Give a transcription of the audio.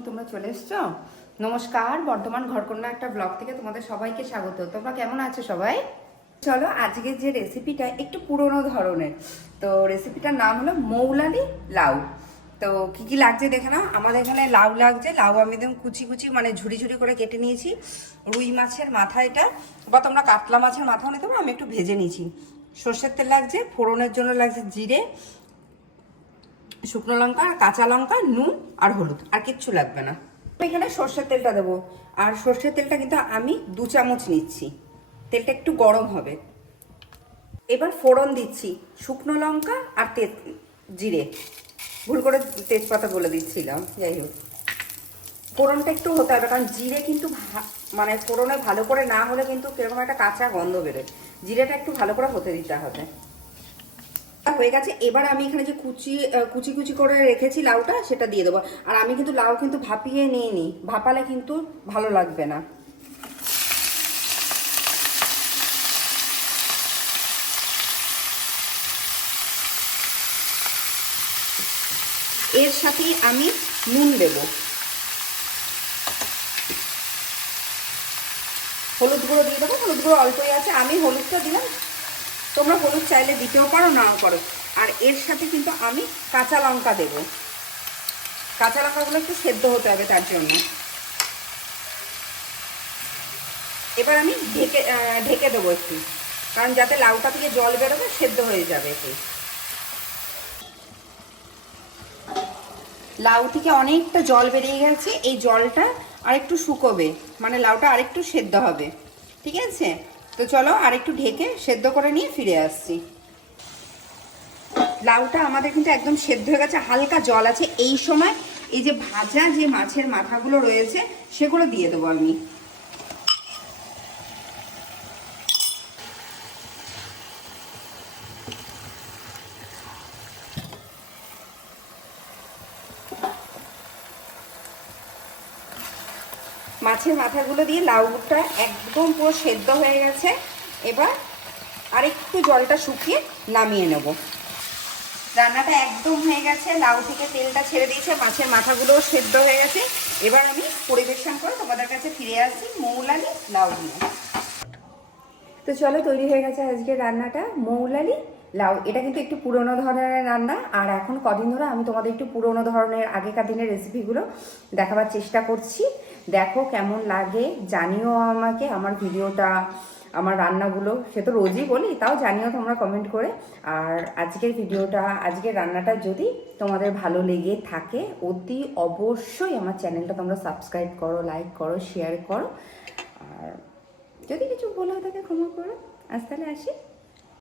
তোমরা চলে এসছো? নমস্কার, বর্ধমান ঘরকন্যা একটা ব্লগ থেকে তোমাদের সবাইকে স্বাগত। তোমরা কেমন আছো সবাই? চলো, আজকের যে রেসিপিটা একটু পুরনো ধরনের। তো রেসিপিটার নাম হলো মৌলানি লাউ। তো কি কি লাগছে দেখে নাও? আমাদের এখানে লাউ লাগছে। লাউ আমি একদম কুচি কুচি মানে ঝুড়ি ঝুড়ি করে কেটে নিয়েছি। রুই মাছের মাথা এটা। বা তোমরা কাতলা মাছের মাথাও নিতে আমি একটু ভেজে নিয়েছি। সর্ষের তেল লাগছে, ফোড়নের জন্য লাগছে জিরে। শুকনো লঙ্কা আর কাঁচা লঙ্কা, নুন আর হলুদ, আর কিচ্ছু লাগবে না। এখানে সর্ষের তেলটা দেবো, আর সর্ষের তেলটা কিন্তু আমি দু চামচ নিচ্ছি। তেলটা একটু গরম হবে। এবার ফোড়ন দিচ্ছি, শুকনো লঙ্কা আর তেজ জিরে। ভুল করে তেজপাতা বলে দিচ্ছিলাম, যাই হোক। ফোড়নটা একটু হতে হবে, কারণ জিরে কিন্তু মানে ফোড়নে ভালো করে না হলে কিন্তু কীরকম একটা কাঁচা গন্ধ বেরোয়। জিরেটা একটু ভালো করে হতে দিতে হবে। হয়ে গেছে। এবার আমি এখানে যে কুচি কুচি কুচি করে রেখেছি লাউটা, সেটা দিয়ে দেবো। আর আমি কিন্তু লাউ কিন্তু ভাপিয়ে নিয়ে নিই ভাপালে কিন্তু ভালো লাগবে না। এর সাথেই আমি নুন দেব। হলুদ গুঁড়ো দিয়ে দেবো। হলুদ গুঁড়ো অল্পই আছে। আমি হলুদটা দিলাম। তোমরা হলুদ চাইলে দিতেও পারো, নাও পারো। আর এর সাথে কিন্তু আমি কাঁচা লঙ্কা দেব। কাঁচা লঙ্কাগুলো একটু সেদ্ধ হতে হবে তার জন্য। এবার আমি ঢেকে ঢেকে দেবো একটু। কারণ যাতে লাউটা থেকে জল বেরোবে, সেদ্ধ হয়ে যাবে একটু লাউ থেকে অনেকটা জল বেরিয়ে গেছে, এই জলটা আরেকটু শুকোবে। মানে লাউটা আরেকটু সেদ্ধ হবে। ঠিক আছে? তো চলো আর একটু ঢেকে সেদ্ধ করে নিয়ে ফিরে আসছি। লাউটা আমাদের কিন্তু একদম সেদ্ধ হয়ে গেছে, হালকা জল আছে। এই সময় এই যে ভাজা যে মাছের মাথাগুলো রয়েছে, সেগুলো দিয়ে দেবো আমি। মাছের মাথাগুলো দিয়ে লাউটা একদম পুরো সেদ্ধ হয়ে গেছে। এবার আরেকটু জলটা শুকিয়ে নামিয়ে নেব। রান্নাটা একদম হয়ে গেছে। লাউ থেকে তেলটা ছেড়ে দিয়েছে, মাছের মাথাগুলোও সেদ্ধ হয়ে গেছে। এবার আমি পরিবেশন করে তোমাদের কাছে ফিরে আসছি মৌলালি লাউ দিয়ে। তো চলো, তৈরি হয়ে গেছে আজকে রান্নাটা। মৌলালি লাউ, এটা কিন্তু একটু পুরনো ধরনের রান্না। আর এখন কদিন ধরে আমি তোমাদের একটু পুরনো ধরনের আগেকার দিনের রেসিপিগুলো দেখাবার চেষ্টা করছি। দেখো কেমন লাগে, জানিও আমাকে, আমার ভিডিওটা, আমার রান্নাগুলো। সে তো রোজই বলি, তাও জানিও তোমরা কমেন্ট করে। আর আজকের ভিডিওটা, আজকের রান্নাটা যদি তোমাদের ভালো লেগে থাকে, অতি অবশ্যই আমার চ্যানেলটা তোমরা সাবস্ক্রাইব করো লাইক করো শেয়ার করো। আর যদি কিছু হয়ে থাকে ক্ষমা করো। আজ তাহলে আসি।